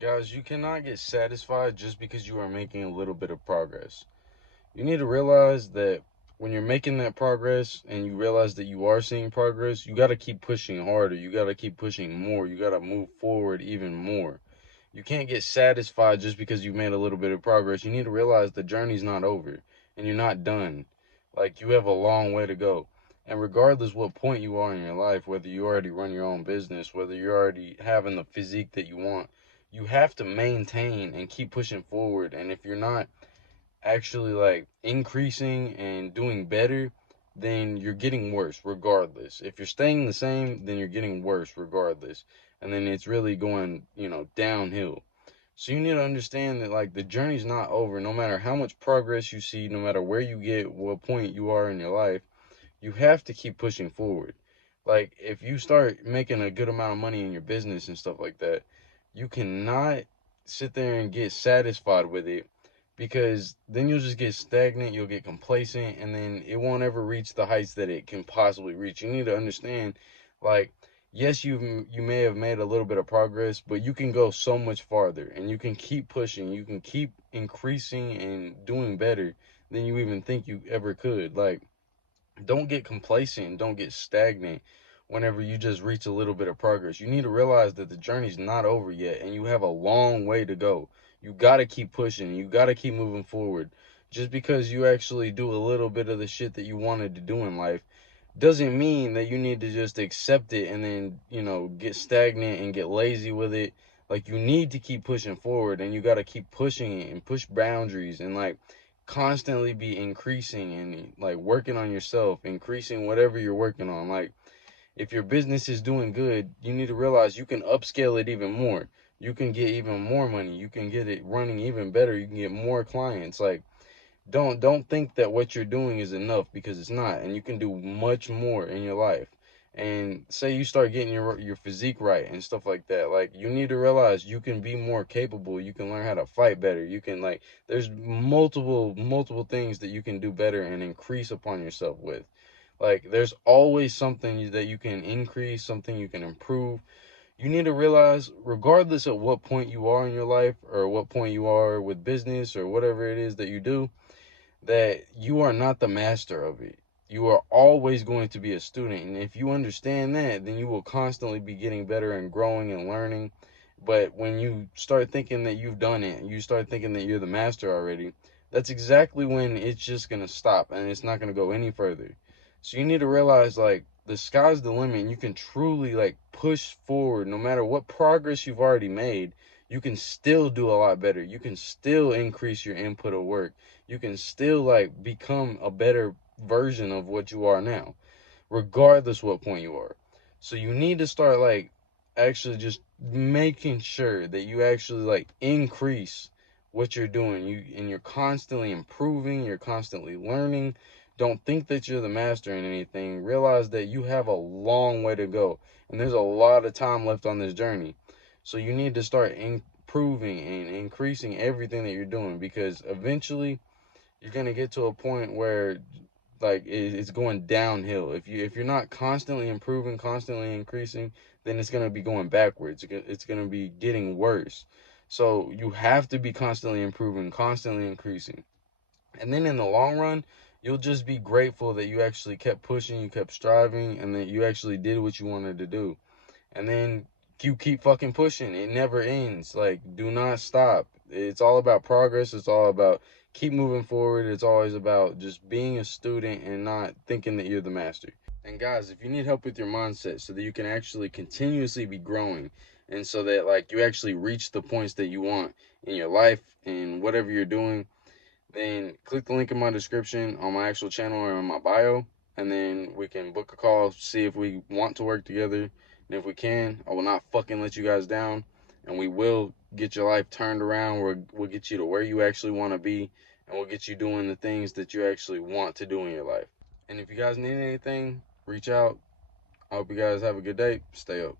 Guys, you cannot get satisfied just because you are making a little bit of progress. You need to realize that when you're making that progress and you realize that you are seeing progress, you got to keep pushing harder. You got to keep pushing more. You got to move forward even more. You can't get satisfied just because you've made a little bit of progress. You need to realize the journey's not over and you're not done. Like, you have a long way to go. And regardless what point you are in your life, whether you already run your own business, whether you're already having the physique that you want, you have to maintain and keep pushing forward. And if you're not actually like increasing and doing better, then you're getting worse regardless. If you're staying the same, then you're getting worse regardless. And then it's really going, downhill. So you need to understand that like the journey's not over. No matter how much progress you see, no matter where you get, what point you are in your life, you have to keep pushing forward. Like if you start making a good amount of money in your business and stuff like that, you cannot sit there and get satisfied with it, because then you'll just get stagnant, you'll get complacent, and then it won't ever reach the heights that it can possibly reach. You need to understand, like, yes, you may have made a little bit of progress, but you can go so much farther, and you can keep pushing, you can keep increasing and doing better than you even think you ever could. Like, don't get complacent, don't get stagnant whenever you just reach a little bit of progress. You need to realize that the journey's not over yet and you have a long way to go. You got to keep pushing, you got to keep moving forward. Just because you actually do a little bit of the shit that you wanted to do in life doesn't mean that you need to just accept it and then, get stagnant and get lazy with it. Like, you need to keep pushing forward and you got to keep pushing it and push boundaries and like constantly be increasing and like working on yourself, increasing whatever you're working on. Like, if your business is doing good, you need to realize you can upscale it even more. You can get even more money. You can get it running even better. You can get more clients. Like, don't think that what you're doing is enough, because it's not, and you can do much more in your life. And say you start getting your physique right and stuff like that, like, you need to realize you can be more capable, you can learn how to fight better, you can, like, there's multiple things that you can do better and increase upon yourself with. Like, there's always something that you can increase, something you can improve. You need to realize, regardless of what point you are in your life or what point you are with business or whatever it is that you do, that you are not the master of it. You are always going to be a student. And if you understand that, then you will constantly be getting better and growing and learning. But when you start thinking that you've done it, you start thinking that you're the master already, that's exactly when it's just going to stop and it's not going to go any further. So you need to realize, like, the sky's the limit and you can truly, like, push forward no matter what progress you've already made. You can still do a lot better. You can still increase your input of work. You can still like become a better version of what you are now, regardless what point you are. So you need to start like actually just making sure that you actually like increase what you're doing. You're constantly improving, you're constantly learning. Don't think that you're the master in anything. Realize that you have a long way to go and there's a lot of time left on this journey. So you need to start improving and increasing everything that you're doing, because eventually you're gonna get to a point where like it's going downhill. If you're not constantly improving, constantly increasing, then it's gonna be going backwards. It's gonna be getting worse. So you have to be constantly improving, constantly increasing, and then in the long run, you'll just be grateful that you actually kept pushing, you kept striving, and that you actually did what you wanted to do. And then you keep fucking pushing. It never ends. Like, do not stop. It's all about progress. It's all about keep moving forward. It's always about just being a student and not thinking that you're the master. And guys, if you need help with your mindset so that you can actually continuously be growing and so that like you actually reach the points that you want in your life and whatever you're doing, then click the link in my description on my actual channel or in my bio, and then we can book a call, see if we want to work together. And if we can, I will not fucking let you guys down, and we will get your life turned around. We'll get you to where you actually want to be, and we'll get you doing the things that you actually want to do in your life. And if you guys need anything, reach out. I hope you guys have a good day. Stay up.